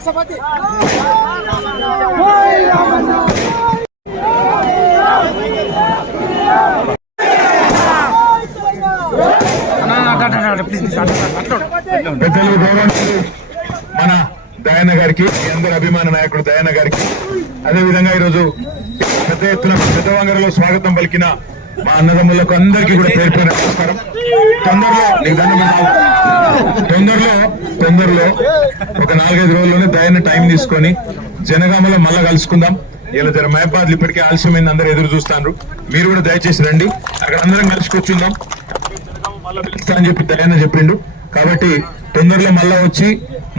మన దయాన్న గారికి, అందరి అభిమాన నాయకుడు దయాన్న గారికి, అదేవిధంగా ఈరోజు పెద్ద ఎత్తున పెద్దవంగరలో స్వాగతం పలికిన మా అన్నదమ్ములకు అందరికీ కూడా పేరు పేరు నమస్కారం. తొందరలో ఒక 4-5 రోజుల్లోనే దయాన్న టైం తీసుకొని జనగామలో మళ్ళా కలుసుకుందాం. ఇలా జర మహబాద్లు ఇప్పటికే ఆలస్యమైంది, అందరూ ఎదురు చూస్తాను. మీరు కూడా దయచేసి రండి, అక్కడ అందరం కలిసి కూర్చుందాం. మళ్ళా పిలుస్తా అని చెప్పి దయాన్న చెప్పిండు. కాబట్టి తొందరలో మళ్ళా వచ్చి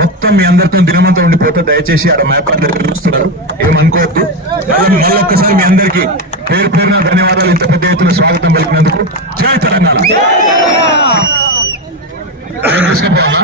మొత్తం మీ అందరితో దినమంతా ఉండిపోతే దయచేసి ఆడ మహబాద్ దగ్గర చూస్తున్నారు, ఏమనుకోవద్దు. మళ్ళీ ఒక్కసారి మీ అందరికీ పేరు పేరున ధన్యవాదాలు. ఇంత పెద్ద ఎత్తున స్వాగతం పలికినందుకు జై తెలంగాణ. తీసుకుపోవాలా